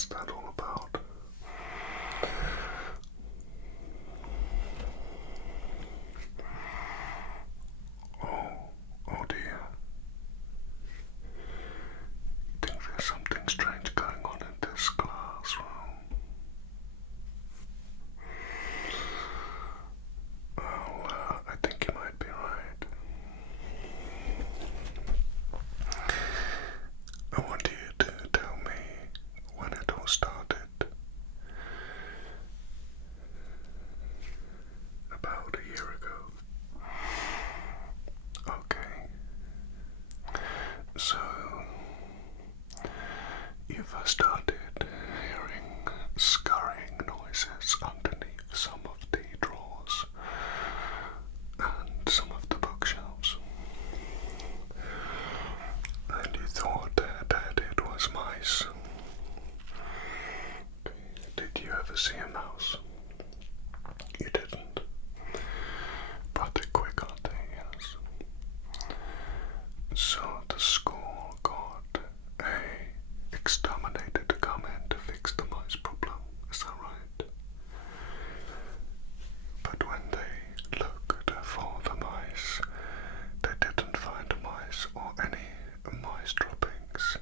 What's that all about? Oh dear. Think there's something strange going on in this classroom. Well, I think you might be right. I want you to tell me when it all started. About a year ago. Okay. So, you first started hearing scurrying noises underneath some of the drawers and some of the bookshelves. And you thought that it was mice. Did you ever see a mouse? You didn't. But they're quick, aren't they? Yes. So the school got a exterminator to come in to fix the mice problem. Is that right? But when they looked for the mice, they didn't find mice or any mice droppings.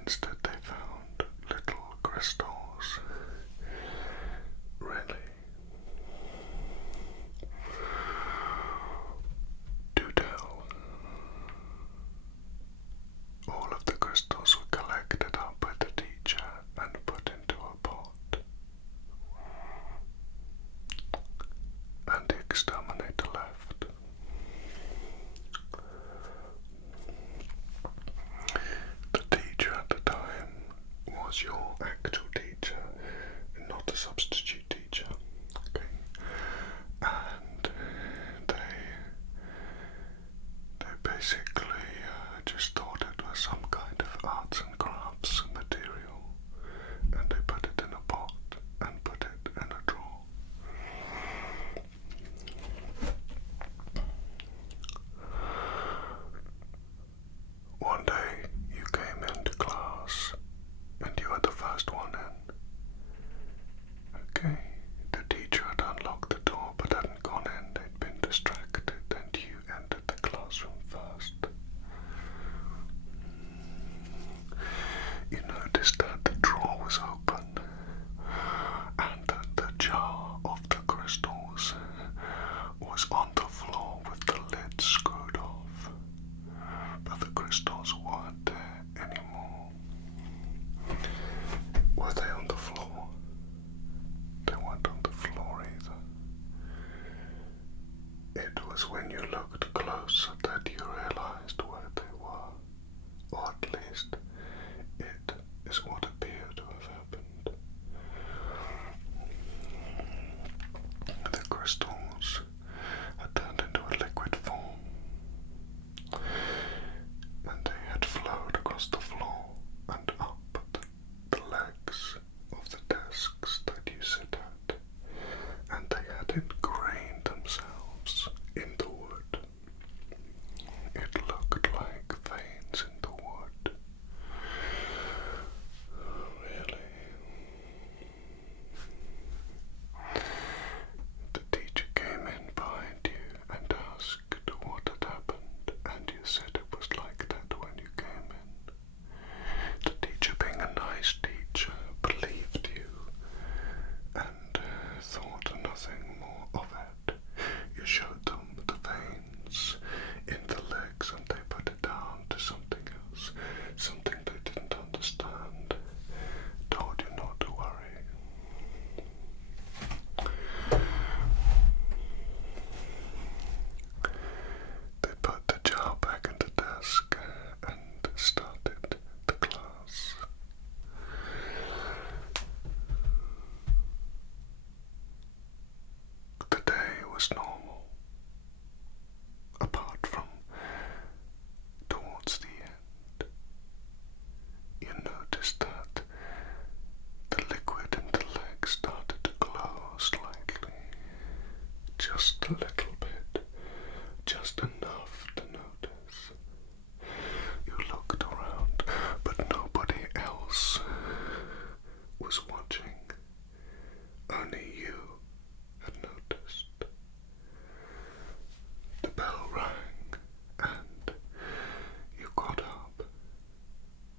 Instead, they found little crystals. Really? Do tell. All of the crystals were collected up by the teacher and put into a pot. And the exterminator left. The teacher at the time was your actual teacher, not a substitute teacher. Okay. And they basically just thought it was some kind of arts and crafts material, and they put it in a pot and put it in a drawer. One day you came into class and you were the first one in. Okay, the teacher had unlocked the door but hadn't gone in. They'd been distracted and you entered the classroom first. You noticed that the drawer was open and that the jar of the crystals was on the floor with the lid screwed off. But the crystals weren't there anymore. Were they on the floor? They weren't on the floor either. It was when you looked closer that you realized where they were, or at least it is what appeared to have happened. The crystals had turned into a liquid form, and they had flowed across the floor and up the legs of the desks that you sit at, and they had ingrained themselves in the wood. It looked like veins in the wood. Really? The teacher came in behind you and asked what had happened, and you said it was like that when you came in. The teacher, being a nice teacher, believed you and thought nothing more of it. You showed them the veins in the legs and they put it down to something else, something they didn't understand. Told you not to worry. They put the jar back in the desk and started the class. The day was normal, apart from towards the end. You noticed that the liquid in the legs started to glow slightly, just a little bit, just enough to notice. You looked around, but nobody else was watching. Only you had noticed. The bell rang and you got up,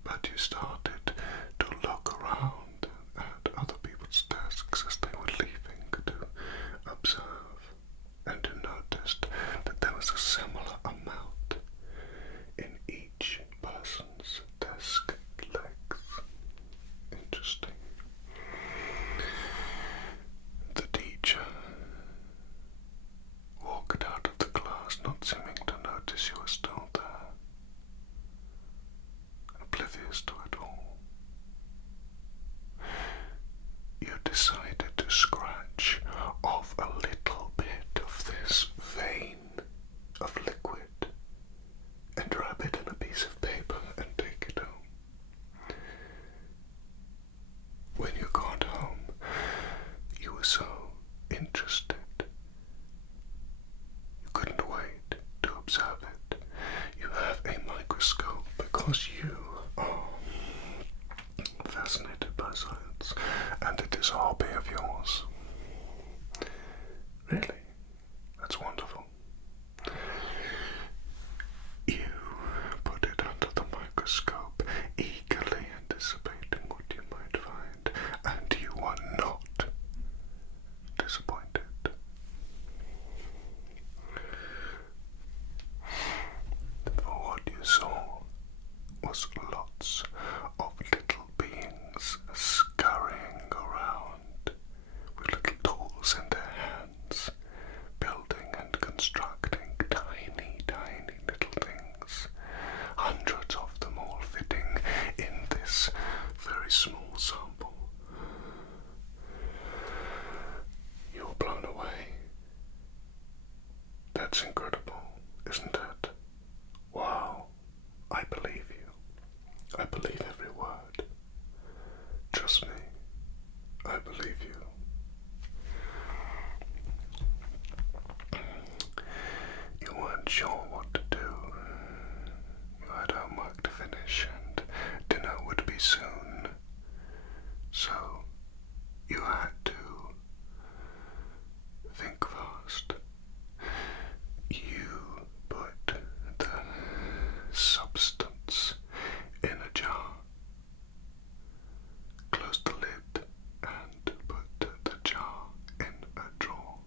but you started to look around at other people's desks as they were leaving to observe, and you noticed that there was a similar amount in each person's desk legs. Interesting. The teacher walked out of the class, not seeming to notice you were still there, oblivious to it all. You decided to scratch off a little bit of this vein of liquid and wrap it in a piece of paper and take it home. When you got home, you were so interested. You couldn't wait to observe it. You have a microscope because you are fascinated by science, and it is a hobby of yours. Really? That's wonderful. You put it under the microscope, eagerly anticipating what you might find, and you were not disappointed. For what you saw was lots of little beings scurrying around with little tools in their hands, building and constructing tiny, tiny little things, hundreds of them all fitting in this very small sample. You were blown away. That's incredible, isn't it? Wow, I believe you. I believe every word. Trust me, I believe you. You weren't sure what to do. You had homework to finish and dinner would be soon. So you had to think fast. You put the substance in a jar, closed the lid, and put the jar in a drawer.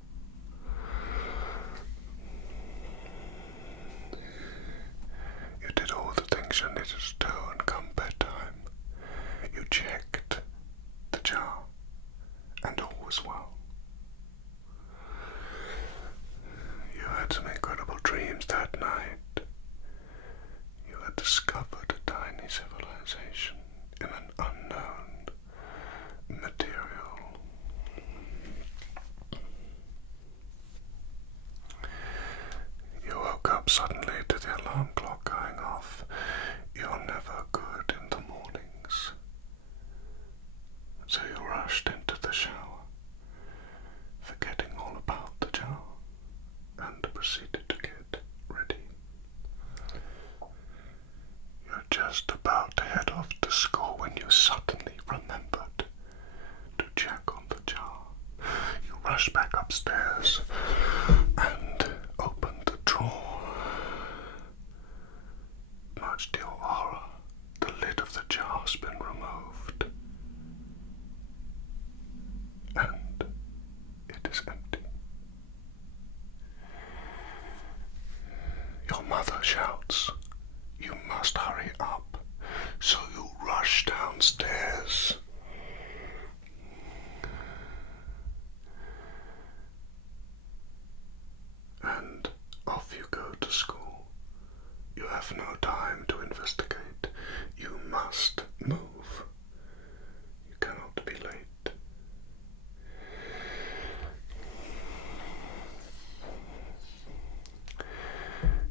You did all the things you needed to do, and come bedtime, you checked the jar, and all was well. You had some incredible dreams that night. You had discovered a tiny civilization in an unknown material. You woke up suddenly to the alarm clock going off. You're never good in the mornings. So you rushed into the shower, forgetting all about the jar, and proceeded to get ready. You're just about to head off to school when you suddenly remembered to check on the jar. You rushed back upstairs and opened the drawer. Much to your horror, the lid of the jar's been removed, and it is empty. Your mother shouts, "You must hurry up," so you rush downstairs. And off you go to school. You have no time to investigate. You must move. You cannot be late.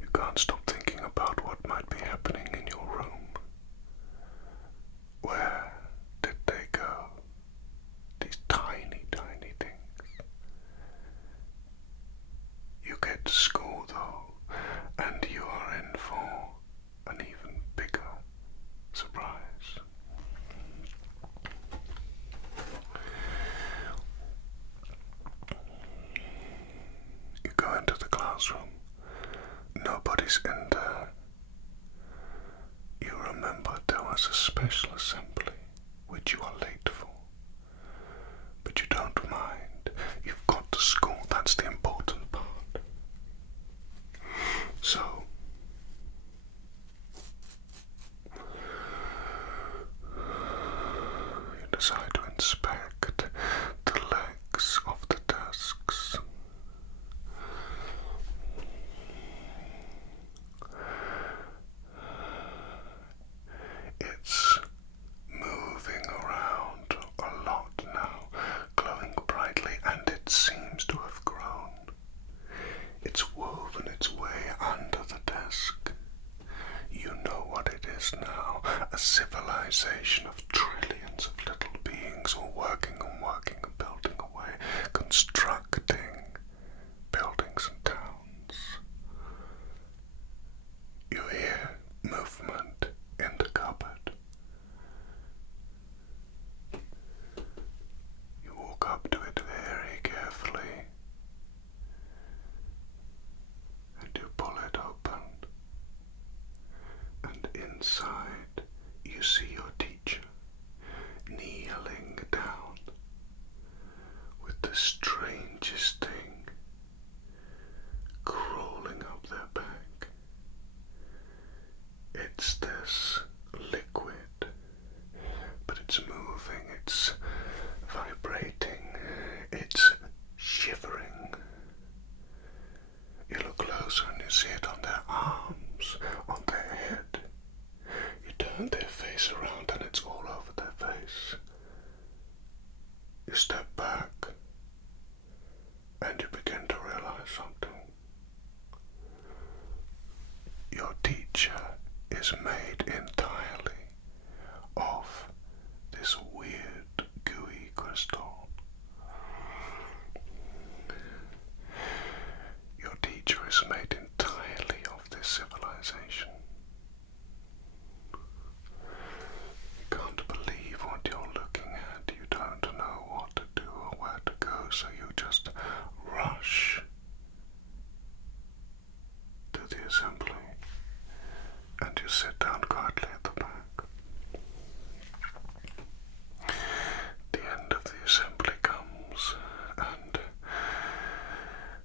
You can't stop thinking about what might be happening in your room. Where did they go? These tiny, tiny things. You get to school though, and you are in for an even bigger surprise. inspect the legs of the desks. It's moving around a lot now, glowing brightly, and it seems to have grown. It's woven its way under the desk. You know what it is now, a civilization of trillions of little beings all working and working and building away, constructing buildings and towns. You hear movement in the cupboard. You walk up to it very carefully and you pull it open, and inside you see your teacher kneeling down with the strangest thing crawling up their back. It's this liquid, but it's moving, it's vibrating, it's shivering. You look closer and you see it on their arms, on their head. You turn their face around and it's all over their face. You step back and you begin to realize something. Your teacher is made entirely of this weird gooey crystal. Your teacher is made entirely of this civilization. You can't believe what you're looking at. You don't know what to do or where to go, so you just rush to the assembly and you sit down quietly at the back. The end of the assembly comes and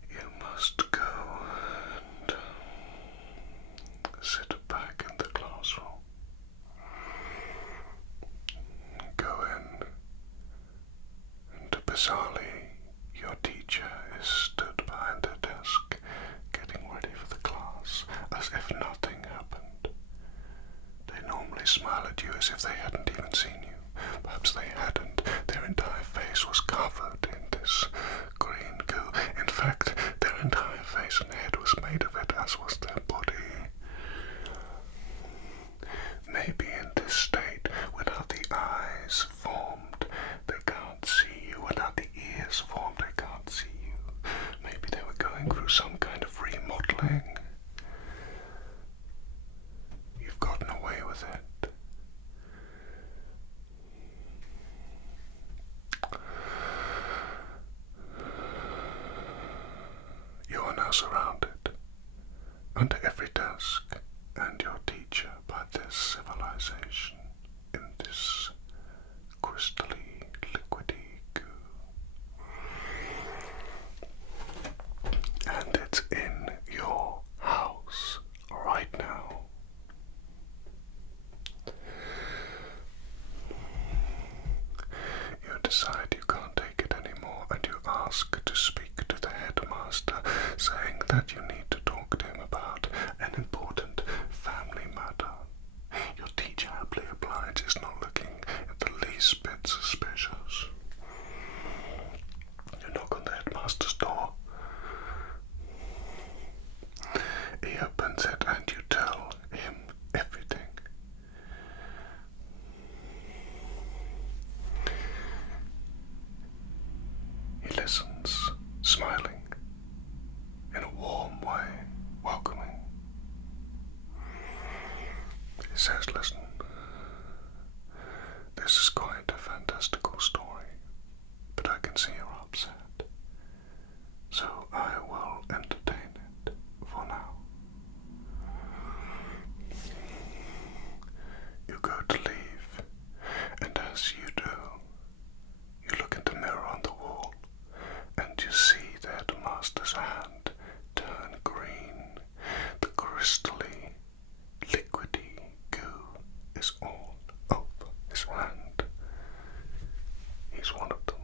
you must go and sit back in the classroom. Go in, and bizarrely, your teacher is stood behind her desk, getting ready for the class, as if nothing happened. They normally smile at you as if they hadn't even seen you. Perhaps they hadn't. Their entire face was covered in this green goo. In fact, their entire face and head was made of it, as was their body. Maybe in this state, without the eyes formed, they can't see you. Without the ears formed, they can't see you. Maybe they were going through some kind of remodeling. You've gotten away with it. You are now surrounded under every desk and your teacher by this civilization in this crystally, liquidy goo. And it's in your house right now. You decide you can't take it anymore and you ask to speak to the headmaster, saying that you need to talk to him about an important family matter. Your teacher happily obliges, not looking at the least bit suspicious. You knock on the headmaster's door. He opens it and you tell him everything. He listens, smiling, in a warm way, welcoming. He says, listen, this is quite a fantastical story, but I can see you're upset, so I will entertain it for now. You go to leave, and as you do, you look in the mirror on the wall, and you see that master's hand turn green. The crystally, liquidy goo he's one of them.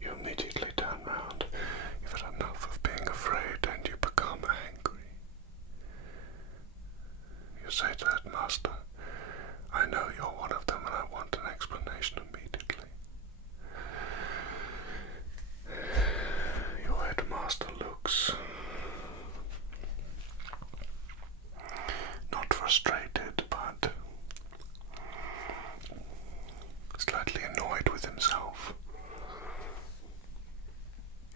You immediately turn round. You've had enough of being afraid and you become angry. You say to the headmaster, I know you're one of them and I want an explanation immediately. Your headmaster looks not frustrated, but slightly annoyed with himself.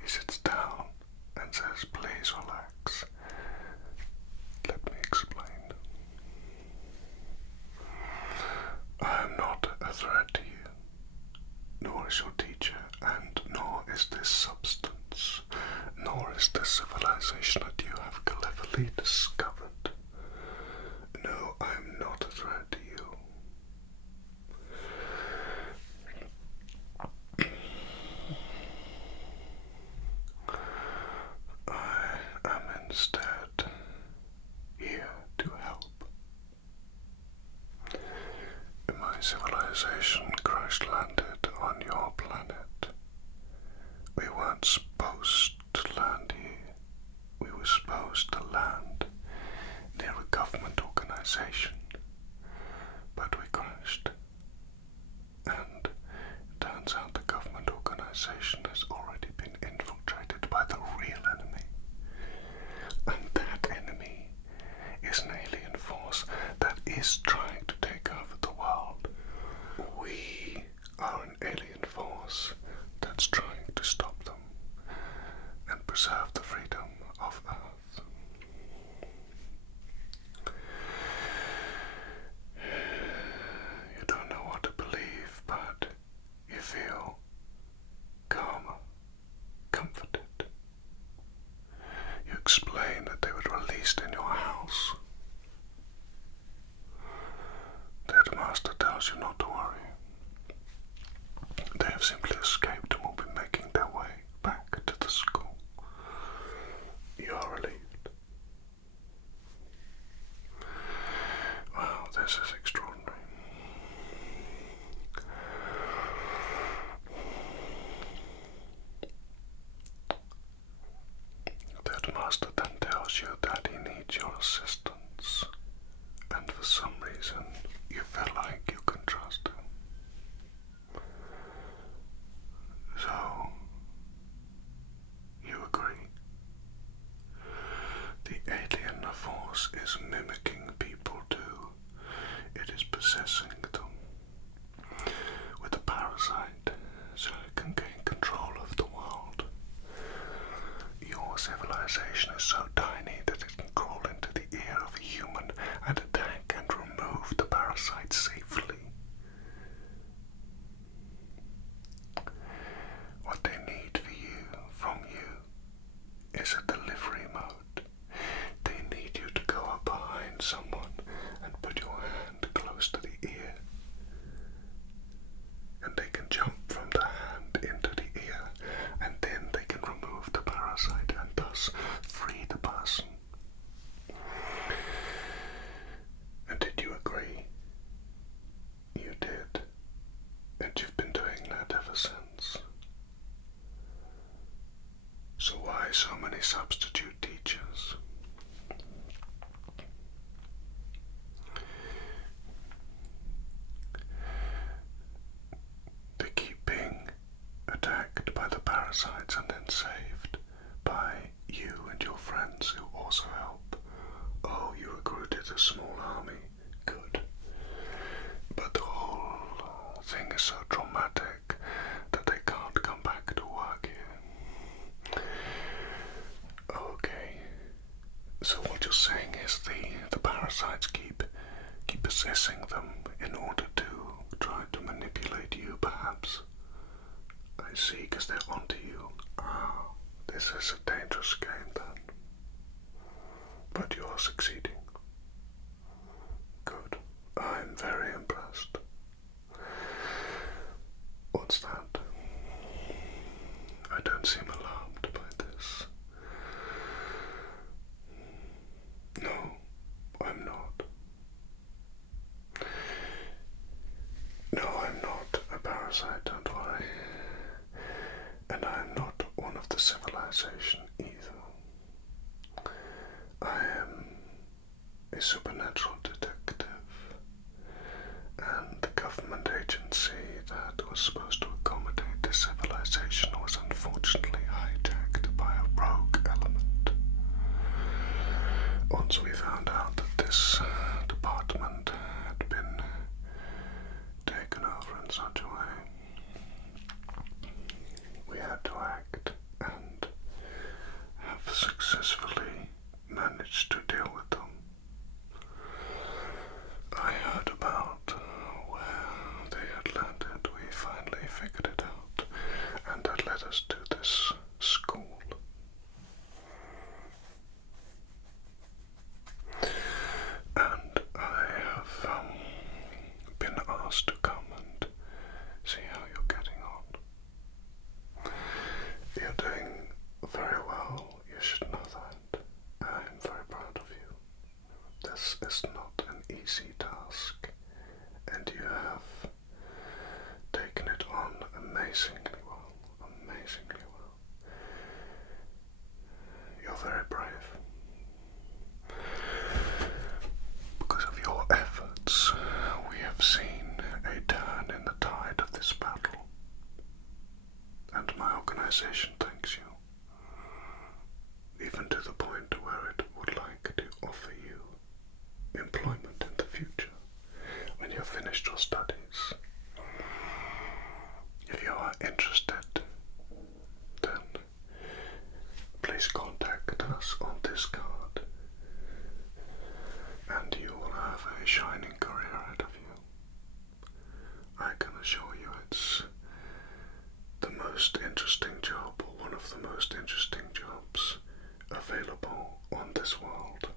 He sits down and says, please relax. Let me explain. I am not a threat to you, nor is your teacher, and nor is this substance, nor is this civilization that you have cleverly discovered. No, I am not a threat to you. I am instead here to help. In my civilization crash landed on your planet. We weren't supposed to land here. We were supposed to land near a government organization, but we crashed. And it turns out the government organization has already been infiltrated by the real enemy. And that enemy is an alien force that is trying to take over the world. We are an alien force that's trying to stop them and preserve the freedom of Earth. You don't know what to believe, but you feel calmer, comforted. You explain that they were released in your house. The headmaster tells you not to worry. They have simply escaped and will be making their way back to the school. You are relieved. Wow, this is extraordinary. The headmaster then tells you that he needs your assistance, and for some reason you feel like you can trust him. So, you agree. The alien force is mimicking people too. It is possessing them with a parasite so it can gain control of the world. Your civilization is so tiny that it can crawl into the ear of a human and attack and remove the parasite safely. What they need from you is a delivery mode. They need you to go up behind someone and put your hand close to the ear. And they can jump from the hand into the ear, and then they can remove the parasite and thus free the person. And did you agree? You did. And you've been doing that ever since. So why so many substitute teachers? They keep being attacked by the parasites and then saved by you and your friends who also help. Oh, you recruited a small army. Good. But the whole thing is so traumatic that they can't come back to work here. Okay. So what you're saying is the parasites keep possessing them in order to try to manipulate you, perhaps. I see, because they're onto you. Ah, this is a dangerous game then. But you're succeeding. Good. I'm very impressed. What's that? I don't seem alarmed by this. No, I'm not. No, I'm not. government agency that was supposed to accommodate this civilization was unfortunately hijacked by a rogue element. Once we found out that this department had been taken over in such a way, we had to act and have successfully managed to deal with them. I heard about where they had landed. We finally figured it out, and that led us to this school. And I have been asked to come and see how you're getting on. You're doing very well, you should know that. I'm very proud of you. This is not an easy task, and you have taken it on amazingly well, amazingly well. You're very brave. Because of your efforts, we have seen a turn in the tide of this battle, and my organization thanks you, even to the point where it would like to offer you employment in the future when you've finished your studies. If you are interested, then please contact us on this card, and you will have a shining career ahead of you. I can assure you it's the most interesting job, or one of the most interesting jobs available on this world.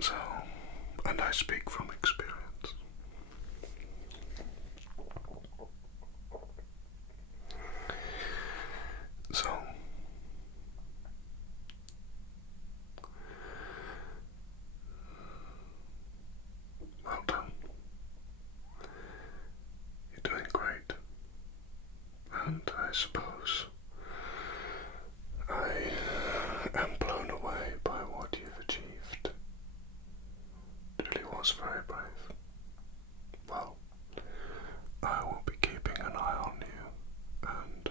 So, and I speak from experience. So, well done. You're doing great. And I suppose I am blown away by what you've achieved. It really was very brave. Well, I will be keeping an eye on you, and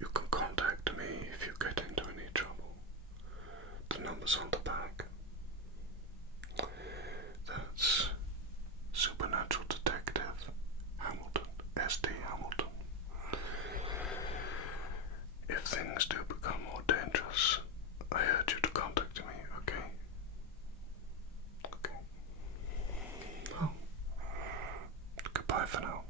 you can contact me if you get into any trouble. The number's on the back. That's Supernatural Detective Hamilton, SD Hamilton. If things do become more dangerous, I urge you to contact me, okay? Okay. Well, goodbye for now.